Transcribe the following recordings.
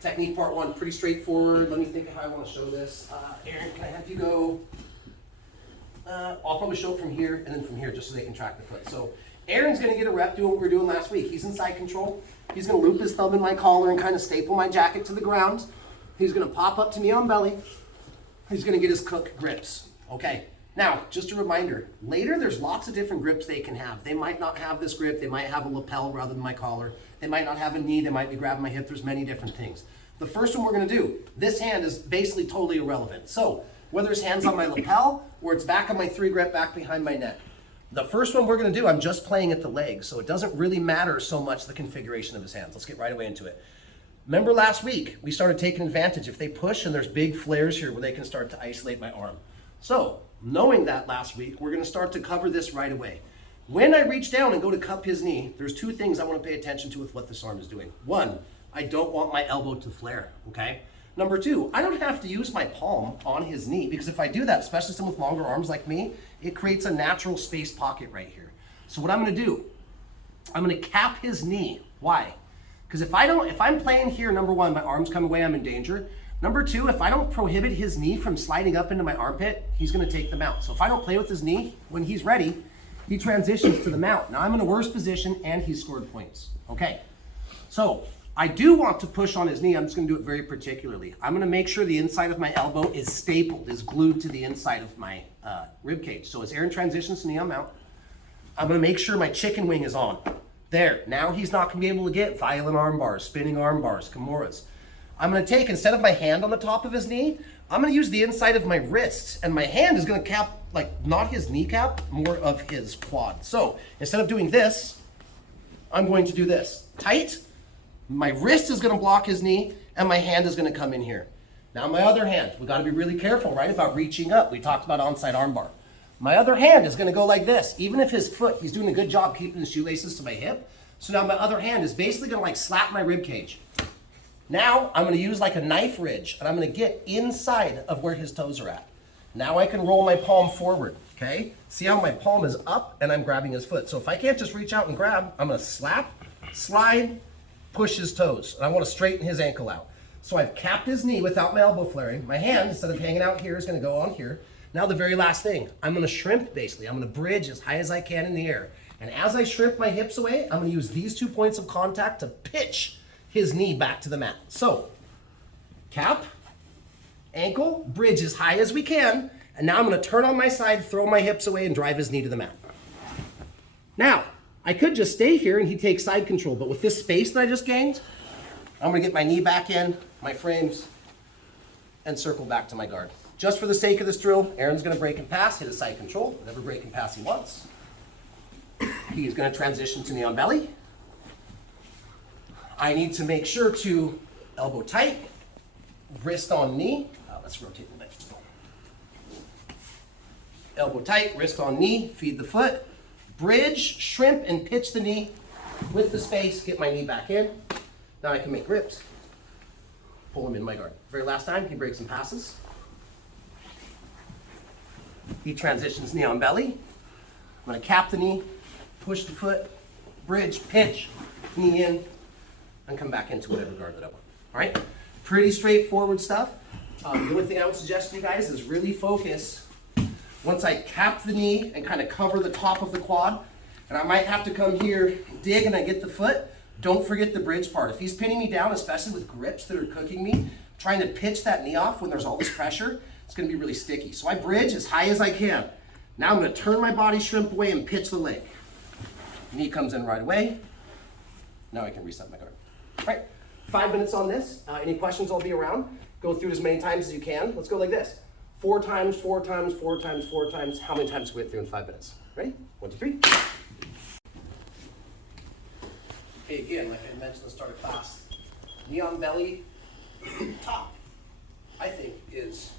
Technique part one, pretty straightforward. Let me think of how I want to show this. Aaron, can I have you go? I'll probably show it from here and then from here just so they can track the foot. So Aaron's going to get a rep doing what we were doing last week. He's in side control. He's going to loop his thumb in my collar and kind of staple my jacket to the ground. He's going to pop up to me on belly. He's going to get his cook grips. Okay. Now, just a reminder, later there's lots of different grips they can have. They might not have this grip. They might have a lapel rather than my collar. They might not have a knee. They might be grabbing my hip. There's many different things. The first one we're going to do, this hand is basically totally irrelevant. So whether his hand's on my lapel or it's back on my 3 grip back behind my neck. The first one we're going to do, I'm just playing at the leg, so it doesn't really matter so much the configuration of his hands. Let's get right away into it. Remember last week, we started taking advantage. If they push and there's big flares here where they can start to isolate my arm. So knowing that last week, we're going to start to cover this right away. When I reach down and go to cup his knee, there's 2 things I want to pay attention to with what this arm is doing. 1, I don't want my elbow to flare, okay? Number 2, I don't have to use my palm on his knee because if I do that, especially someone with longer arms like me, it creates a natural space pocket right here. So what I'm going to do, I'm going to cap his knee. Why? Because if I'm playing here, number 1, my arms come away, I'm in danger. Number 2, if I don't prohibit his knee from sliding up into my armpit, he's going to take the mount. So if I don't play with his knee, when he's ready, he transitions to the mount. Now I'm in a worse position and he's scored points. Okay, so I do want to push on his knee. I'm just going to do it very particularly. I'm going to make sure the inside of my elbow is stapled, is glued to the inside of my rib cage. So as Aaron transitions to knee on mount, I'm going to make sure my chicken wing is on. There, now he's not going to be able to get violent arm bars, spinning arm bars, Kimuras. I'm going to take, instead of my hand on the top of his knee, I'm going to use the inside of my wrist, and my hand is going to cap, like, not his kneecap, more of his quad. So instead of doing this, I'm going to do this. Tight. My wrist is going to block his knee, and my hand is going to come in here. Now my other hand, we got to be really careful, right, about reaching up. We talked about onside armbar. My other hand is going to go like this. Even if his foot, he's doing a good job keeping his shoelaces to my hip. So now my other hand is basically going to like slap my rib cage. Now I'm going to use like a knife ridge, and I'm going to get inside of where his toes are at. Now I can roll my palm forward, okay? See how my palm is up and I'm grabbing his foot. So if I can't just reach out and grab, I'm going to slap, slide, push his toes. And I want to straighten his ankle out. So I've capped his knee without my elbow flaring. My hand, instead of hanging out here, is going to go on here. Now the very last thing, I'm going to shrimp basically. I'm going to bridge as high as I can in the air. And as I shrimp my hips away, I'm going to use these 2 points of contact to pitch his knee back to the mat. So cap, ankle, bridge as high as we can. And now I'm going to turn on my side, throw my hips away, and drive his knee to the mat. Now, I could just stay here and he takes side control, but with this space that I just gained, I'm going to get my knee back in, my frames, and circle back to my guard. Just for the sake of this drill, Aaron's going to break and pass, hit his side control, whatever break and pass he wants. He's going to transition to knee on belly. I need to make sure to elbow tight, wrist on knee. Let's rotate a bit. Elbow tight, wrist on knee, feed the foot. Bridge, shrimp, and pitch the knee with the space, get my knee back in. Now I can make grips, pull him in my guard. Very last time, he breaks and passes. He transitions knee on belly. I'm going to cap the knee, push the foot, bridge, pitch, knee in, and come back into whatever guard that I want. All right? Pretty straightforward stuff. The only thing I would suggest to you guys is really focus. Once I cap the knee and kind of cover the top of the quad, and I might have to come here, dig, and I get the foot, don't forget the bridge part. If he's pinning me down, especially with grips that are cooking me, trying to pitch that knee off when there's all this pressure, it's going to be really sticky. So I bridge as high as I can. Now I'm going to turn my body shrimp away and pitch the leg. Knee comes in right away. Now I can reset my guard. All right, 5 minutes on this. Any questions, I'll be around. Go through it as many times as you can. Let's go like this. 4 times, 4 times, 4 times, 4 times. How many times can we get through in 5 minutes? Ready? 1, 2, 3. Okay, again, like I mentioned at the start of class, knee on belly, top, I think there's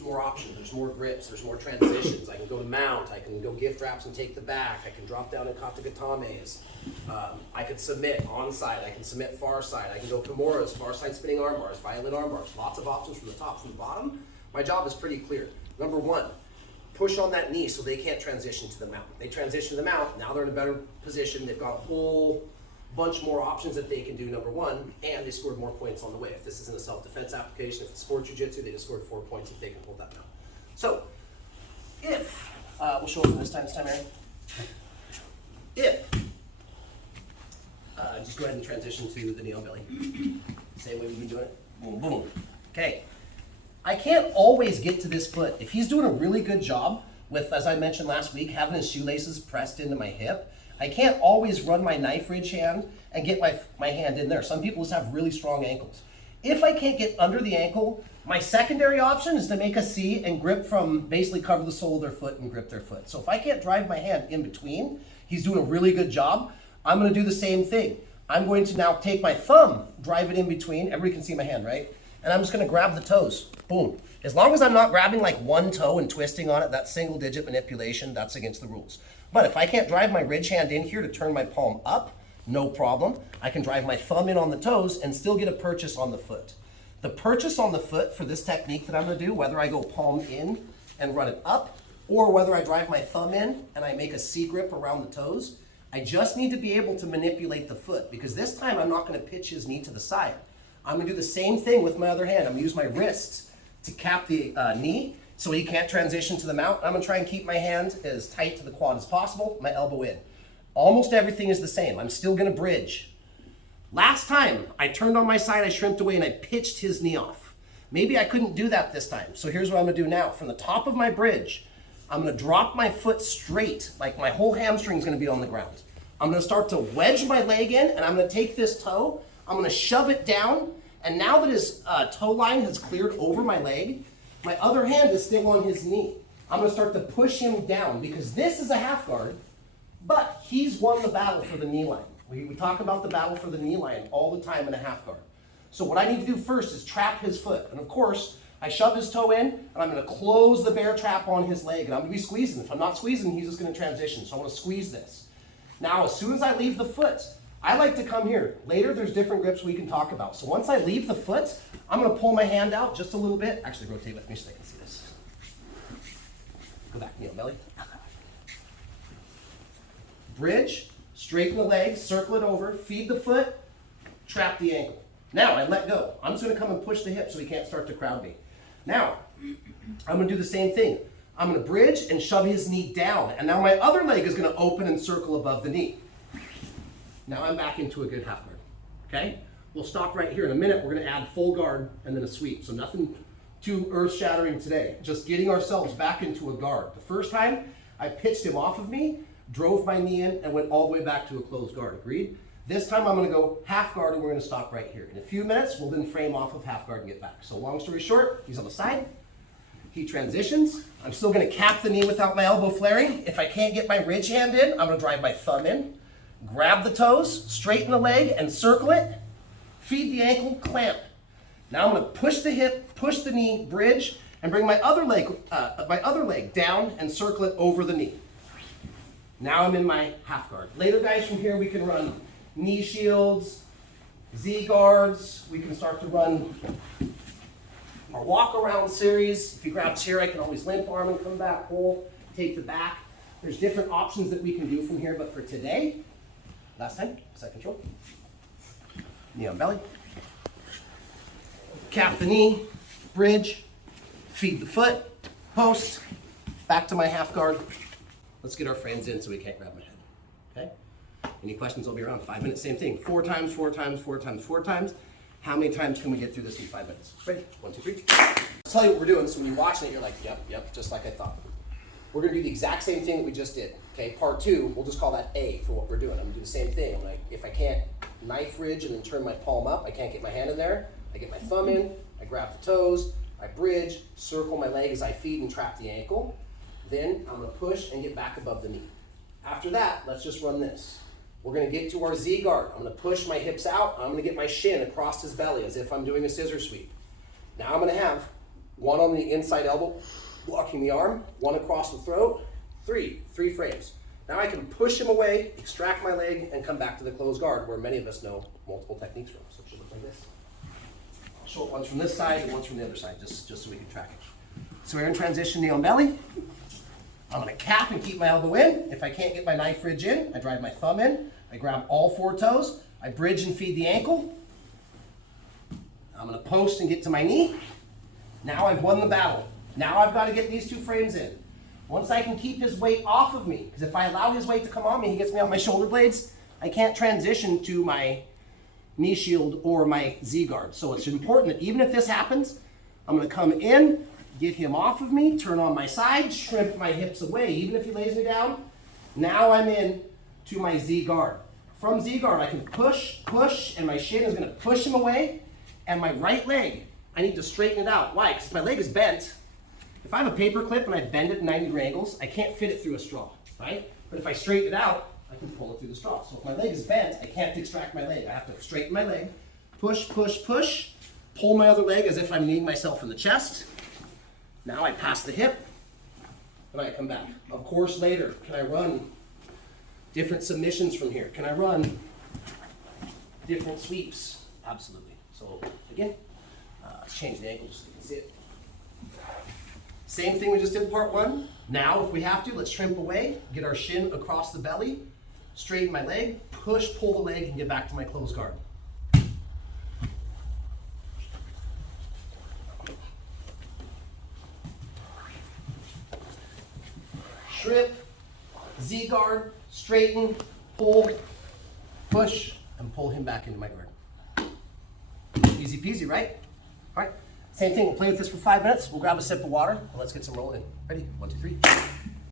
more options, there's more grips, there's more transitions. I can go to mount, I can go gift wraps and take the back, I can drop down in katagatames. I could submit onside, I can submit far side, I can go kimuras, far side spinning arm bars, violin arm bars, lots of options from the top. From the bottom, my job is pretty clear. Number one, push on that knee so they can't transition to the mount. They transition to the mount, now they're in a better position, they've got a whole bunch more options that they can do, number one, and they scored more points on the way. If this isn't a self-defense application, if it's sport jiu-jitsu, they just scored 4 points if they can hold that mount. So, if, we'll show it from this time, Aaron. If, just go ahead and transition to the knee on belly. Same way we've been doing it. Boom, boom. Okay. I can't always get to this foot. If he's doing a really good job with, as I mentioned last week, having his shoelaces pressed into my hip, I can't always run my knife ridge hand and get my hand in there. Some people just have really strong ankles. If I can't get under the ankle, my secondary option is to make a C and grip from, basically cover the sole of their foot and grip their foot. So if I can't drive my hand in between, he's doing a really good job, I'm gonna do the same thing. I'm going to now take my thumb, drive it in between, everybody can see my hand, right? And I'm just gonna grab the toes, boom. As long as I'm not grabbing like one toe and twisting on it, that's single digit manipulation, that's against the rules. But if I can't drive my ridge hand in here to turn my palm up, no problem. I can drive my thumb in on the toes and still get a purchase on the foot. The purchase on the foot for this technique that I'm gonna do, whether I go palm in and run it up, or whether I drive my thumb in and I make a C grip around the toes, I just need to be able to manipulate the foot, because this time I'm not gonna pitch his knee to the side. I'm gonna do the same thing with my other hand. I'm gonna use my wrists to cap the knee so he can't transition to the mount. I'm gonna try and keep my hand as tight to the quad as possible, my elbow in. Almost everything is the same. I'm still gonna bridge. Last time, I turned on my side, I shrimped away, and I pitched his knee off. Maybe I couldn't do that this time. So here's what I'm gonna do now. From the top of my bridge, I'm gonna drop my foot straight, like my whole hamstring's gonna be on the ground. I'm gonna start to wedge my leg in, and I'm gonna take this toe, I'm gonna shove it down, and now that his toe line has cleared over my leg, my other hand is still on his knee. I'm gonna start to push him down, because this is a half guard, but he's won the battle for the knee line. We talk about the battle for the knee line all the time in a half guard. So what I need to do first is trap his foot. And of course, I shove his toe in, and I'm gonna close the bear trap on his leg, and I'm gonna be squeezing. If I'm not squeezing, he's just gonna transition. So I'm gonna squeeze this. Now, as soon as I leave the foot, I like to come here. Later, there's different grips we can talk about. So once I leave the foot, I'm gonna pull my hand out just a little bit. Actually, rotate with me so they can see this. Go back, knee on belly. Bridge, straighten the leg, circle it over, feed the foot, trap the ankle. Now, I let go. I'm just gonna come and push the hip so he can't start to crowd me. Now, I'm gonna do the same thing. I'm gonna bridge and shove his knee down, and now my other leg is gonna open and circle above the knee. Now I'm back into a good half guard, okay? We'll stop right here. In a minute, we're gonna add full guard and then a sweep. So nothing too earth-shattering today. Just getting ourselves back into a guard. The first time, I pitched him off of me, drove my knee in, and went all the way back to a closed guard, agreed? This time I'm gonna go half guard, and we're gonna stop right here. In a few minutes, we'll then frame off of half guard and get back. So long story short, he's on the side, he transitions. I'm still gonna cap the knee without my elbow flaring. If I can't get my ridge hand in, I'm gonna drive my thumb in, grab the toes, straighten the leg, and circle it, feed the ankle, clamp. Now I'm gonna push the hip, push the knee, bridge, and bring my other leg down and circle it over the knee. Now I'm in my half guard. Later, guys, from here we can run knee shields, Z guards. We can start to run our walk around series. If you grab chair, I can always limp arm and come back, pull, take the back. There's different options that we can do from here, but for today, last time, side control. Knee on belly. Cap the knee, bridge, feed the foot, post, back to my half guard. Let's get our frames in so we can't grab my head, okay? Any questions? I'll be around. 5 minutes, same thing. 4 times, 4 times, 4 times, 4 times. How many times can we get through this in 5 minutes? Ready? 1, 2, 3. I'll tell you what we're doing, so when you're watching it, you're like, yep, just like I thought. We're gonna do the exact same thing that we just did, okay? Part 2, we'll just call that A for what we're doing. I'm gonna do the same thing. Like, if I can't knife ridge and then turn my palm up, I can't get my hand in there, I get my thumb in, I grab the toes, I bridge, circle my leg as I feed and trap the ankle. Then I'm gonna push and get back above the knee. After that, let's just run this. We're gonna get to our Z guard. I'm gonna push my hips out. I'm gonna get my shin across his belly as if I'm doing a scissor sweep. Now I'm gonna have one on the inside elbow, blocking the arm, one across the throat, three frames. Now I can push him away, extract my leg, and come back to the closed guard, where many of us know multiple techniques from. So it should look like this. I'll show it once from this side and once from the other side, just so we can track it. So we're in transition, knee on belly. I'm gonna cap and keep my elbow in. If I can't get my knife ridge in, I drive my thumb in. I grab all 4 toes. I bridge and feed the ankle. I'm gonna post and get to my knee. Now I've won the battle. Now I've got to get these 2 frames in. Once I can keep his weight off of me, because if I allow his weight to come on me, he gets me on my shoulder blades, I can't transition to my knee shield or my Z guard. So it's important that even if this happens, I'm gonna come in, get him off of me, turn on my side, shrimp my hips away. Even if he lays me down, now I'm in to my Z guard. From Z guard, I can push, and my shin is gonna push him away, and my right leg, I need to straighten it out. Why? Because my leg is bent. If I have a paper clip and I bend it at 90-degree angles, I can't fit it through a straw, right? But if I straighten it out, I can pull it through the straw. So if my leg is bent, I can't extract my leg. I have to straighten my leg, push, pull my other leg as if I'm kneeing myself in the chest. Now I pass the hip, and I come back. Of course, later, can I run different submissions from here? Can I run different sweeps? Absolutely. So again, change the angle just so you can see it. Same thing we just did in part 1. Now, if we have to, let's shrimp away, get our shin across the belly, straighten my leg, push, pull the leg, and get back to my closed guard. Shrimp, Z guard, straighten, pull, push, and pull him back into my guard. Easy peasy, right? All right. Same thing, we'll play with this for 5 minutes. We'll grab a sip of water, and let's get some rolling. Ready? 1, 2, 3.